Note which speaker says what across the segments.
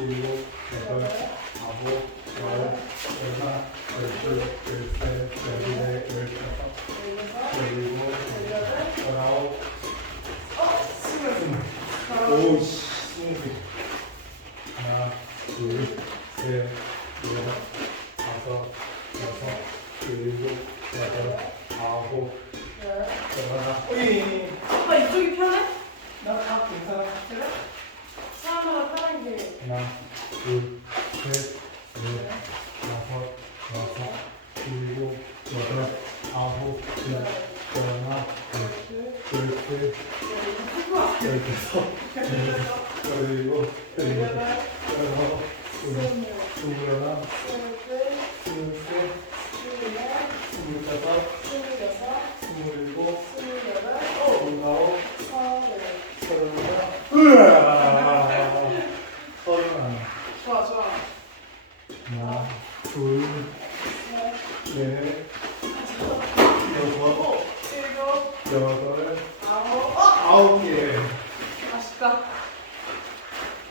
Speaker 1: 일곱 여덟 아홉 열 열하나 열둘 열셋 열넷 열다섯 열일곱 열아홉
Speaker 2: 어 스물 스물
Speaker 1: 오우씨 스무 개. 하나 둘 셋 넷 다섯 여섯 일곱 여덟 아홉.
Speaker 2: 열
Speaker 1: 열하나? 오이
Speaker 2: 아빠 이쪽이 편해?
Speaker 1: 나다 괜찮아?
Speaker 2: 그래? 편한 게
Speaker 1: 하나 둘 셋 넷 다섯 여섯 일곱 여덟 아홉 열 열하나
Speaker 2: 둘
Speaker 1: 열둘
Speaker 2: 열여섯
Speaker 1: 열다섯
Speaker 2: 열여섯
Speaker 1: 열일곱 열여덟
Speaker 2: 열여덟
Speaker 1: 열아홉
Speaker 2: 스물
Speaker 1: 스물하나
Speaker 2: 스물둘
Speaker 1: 스물셋
Speaker 2: 스물넷
Speaker 1: 스물다섯
Speaker 2: 스물여섯
Speaker 1: 스물일곱
Speaker 2: 스물여덟
Speaker 1: 스물아홉
Speaker 2: 서른
Speaker 1: 서른하나 으아 서른하나
Speaker 2: 좋아 좋아
Speaker 1: 하나 둘셋
Speaker 2: 넷
Speaker 1: 여섯
Speaker 2: 오 일곱
Speaker 1: 여덟
Speaker 2: 아홉. 어
Speaker 1: 아홉 개.
Speaker 2: 맛있다.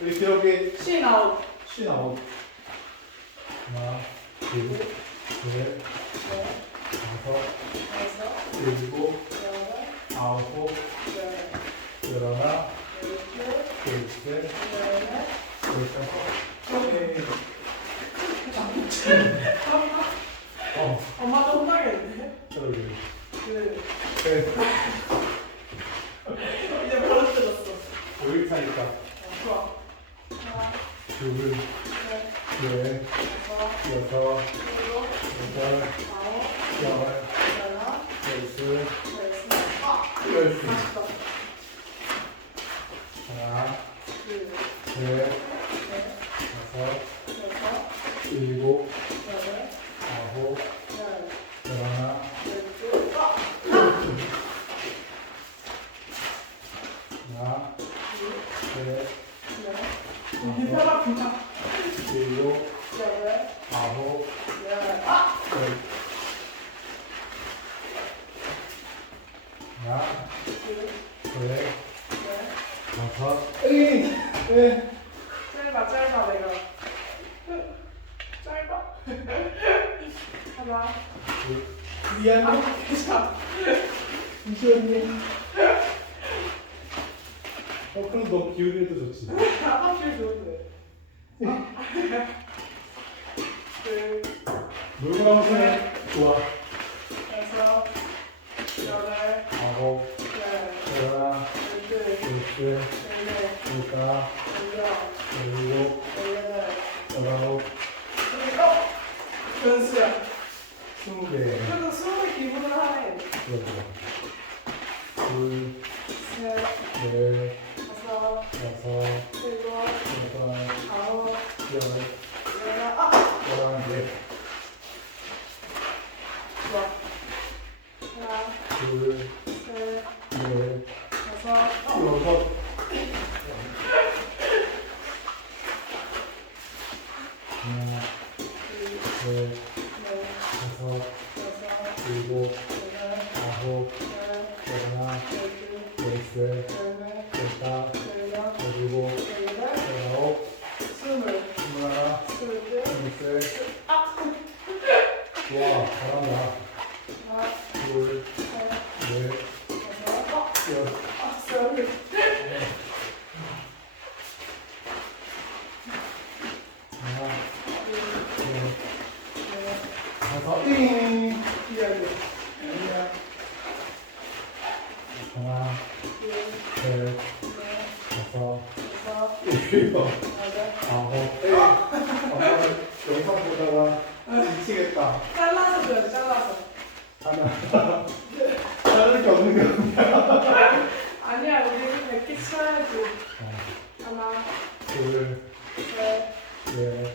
Speaker 1: 우리 기억에
Speaker 2: 쉰 아홉.
Speaker 1: 쉰 아홉. 하나 둘 셋
Speaker 2: 넷
Speaker 1: 다섯
Speaker 2: 다섯
Speaker 1: 일곱
Speaker 2: 여덟
Speaker 1: 아홉
Speaker 2: 열
Speaker 1: 열하나
Speaker 2: 열둘
Speaker 1: 둘셋
Speaker 2: 열넷.
Speaker 1: 열다섯. 어
Speaker 2: 엄마도 혼나겠네
Speaker 1: 저기
Speaker 2: 그
Speaker 1: 셋
Speaker 2: 이제 버릇 들었어
Speaker 1: 여기 사니까
Speaker 2: 어, 좋아 하나
Speaker 1: 둘
Speaker 2: 셋
Speaker 1: 넷
Speaker 2: 다섯
Speaker 1: 여섯
Speaker 2: 일곱
Speaker 1: 여덟
Speaker 2: 아홉
Speaker 1: 열
Speaker 2: 열하나
Speaker 1: 열
Speaker 2: 둘아 맛있다
Speaker 1: 하나
Speaker 2: 셋
Speaker 1: 다섯 일곱 아홉
Speaker 2: 열
Speaker 1: 열하나
Speaker 2: 아
Speaker 1: 하나 셋
Speaker 2: 둘,
Speaker 1: 일곱 아홉
Speaker 2: 열 아!
Speaker 1: 열 하나
Speaker 2: 둘, 셋넷
Speaker 1: 다섯. 으이 네.
Speaker 2: 짧아 짧아 내가. 짧아? 하나
Speaker 1: 미안해
Speaker 2: 아 괜찮아.
Speaker 1: 미안해 어 그럼 너 기울여도 좋지.
Speaker 2: 확실히 좋은데. 둘
Speaker 1: 놀고 나면 좋아
Speaker 2: 열넷
Speaker 1: 열다 열일곱 열아홉
Speaker 2: 변수야.
Speaker 1: 스무 개
Speaker 2: 그래도 스무 기분을 하네.
Speaker 1: 둘,
Speaker 2: 셋
Speaker 1: 넷,
Speaker 2: 다섯
Speaker 1: 여섯,
Speaker 2: 일곱
Speaker 1: 여덟,
Speaker 2: 아홉
Speaker 1: 열,
Speaker 2: 열. 아!
Speaker 1: 열한 개,
Speaker 2: 좋아. 하나
Speaker 1: 둘,
Speaker 2: 다
Speaker 1: 아니야. 하나,
Speaker 2: 둘
Speaker 1: 다섯, 일곱,
Speaker 2: 여덟
Speaker 1: 아홉. 엄마 영상 보다가 미치겠다.
Speaker 2: 잘라서 줘야지 잘라서
Speaker 1: 하나, 자를 게 없는 거.
Speaker 2: 아니야 우리 100개 쳐야지 하나
Speaker 1: 둘,
Speaker 2: 셋
Speaker 1: 넷,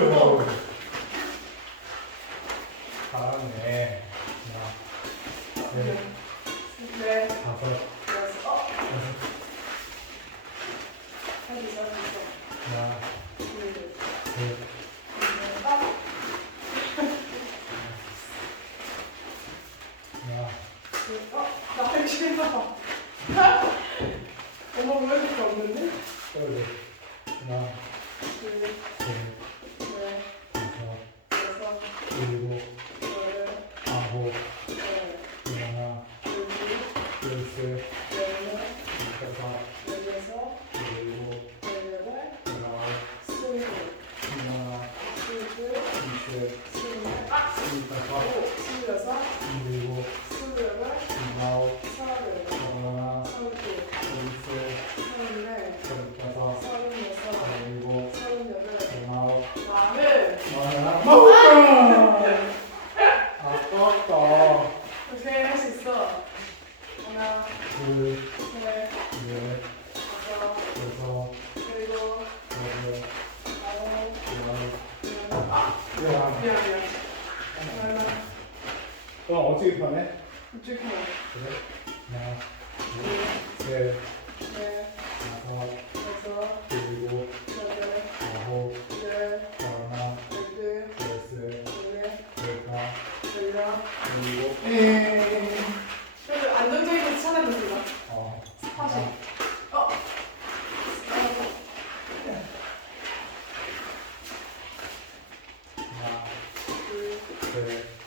Speaker 1: 오. 잘하네. 하나, 둘,
Speaker 2: 네. 네. 어,
Speaker 1: 여섯,
Speaker 2: 왜 이렇게 없는데?
Speaker 1: 둘, 셋,
Speaker 2: 넷,
Speaker 1: 다섯, 어떻게 편해? 그래? 하나,
Speaker 2: 둘,
Speaker 1: 셋.
Speaker 2: Amen.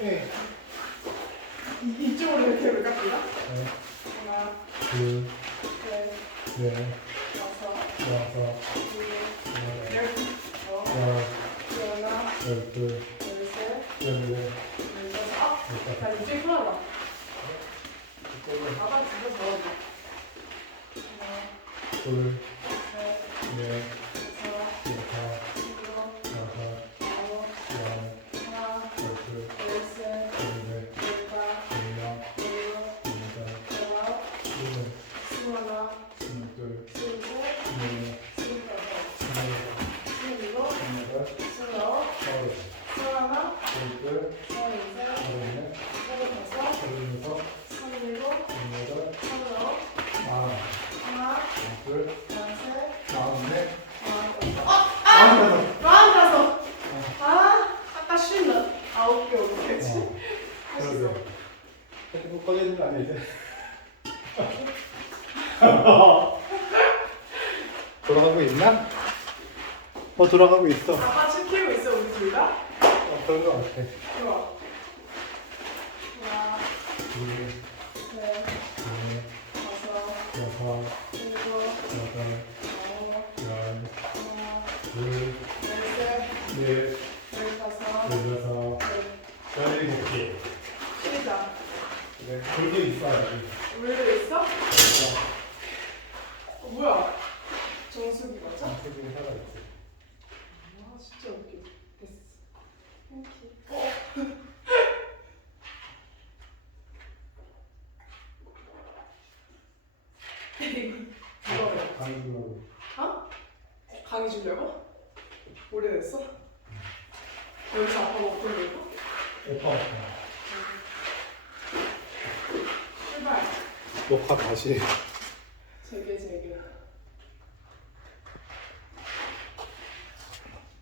Speaker 2: 네.
Speaker 1: 이- 이쪽으로 이렇게 올라갑니다.
Speaker 2: 네.
Speaker 1: 하나,
Speaker 2: 둘,
Speaker 1: 셋,
Speaker 2: 넷,
Speaker 1: 다섯,
Speaker 2: 다섯,
Speaker 1: 일곱,
Speaker 2: 여덟, 여덟,
Speaker 1: 하나,
Speaker 2: 열, 둘,
Speaker 1: 셋, 열네.
Speaker 2: 넷,
Speaker 1: 다섯. 아,
Speaker 2: 자,
Speaker 1: 이쪽에 풀어봐. 아빠
Speaker 2: 진짜
Speaker 1: 좋아. 하나,
Speaker 2: 둘,
Speaker 1: 셋,
Speaker 2: 넷, 네,
Speaker 1: 하나,
Speaker 2: 둘,
Speaker 1: 셋, 넷,
Speaker 2: 다섯,
Speaker 1: 여섯,
Speaker 2: 일곱,
Speaker 1: 여덟,
Speaker 2: 여덟, 아홉, 하나,
Speaker 1: 둘,
Speaker 2: 셋, 아홉,
Speaker 1: 넷,
Speaker 2: 아홉, 마흔 다섯.
Speaker 1: 아, 아까
Speaker 2: 쉰다. 아홉
Speaker 1: 개
Speaker 2: 네. 어떻게
Speaker 1: 했지?
Speaker 2: 그러게요. 뭐
Speaker 1: 핸드폰
Speaker 2: 꺼지는 거
Speaker 1: 아니야 이제? 돌아가고 있나? 어 돌아가고 있어.
Speaker 2: 아빠 춤 키고 있어 우리 둘 다?
Speaker 1: 어, 그런 거 같아.
Speaker 2: 좋아.
Speaker 1: 네,
Speaker 2: 있어? 어, 뭐야? 정수기 맞아?
Speaker 1: 양쪽에 하나 있어.
Speaker 2: 아 진짜 웃겨. 됐어. 오케이. 어. 이거를
Speaker 1: 강조.
Speaker 2: 어? 강의 주려고? 오래됐어? 여기서 아빠 못 부르고?
Speaker 1: 오빠 같아.
Speaker 2: 출발.
Speaker 1: 녹화 다시.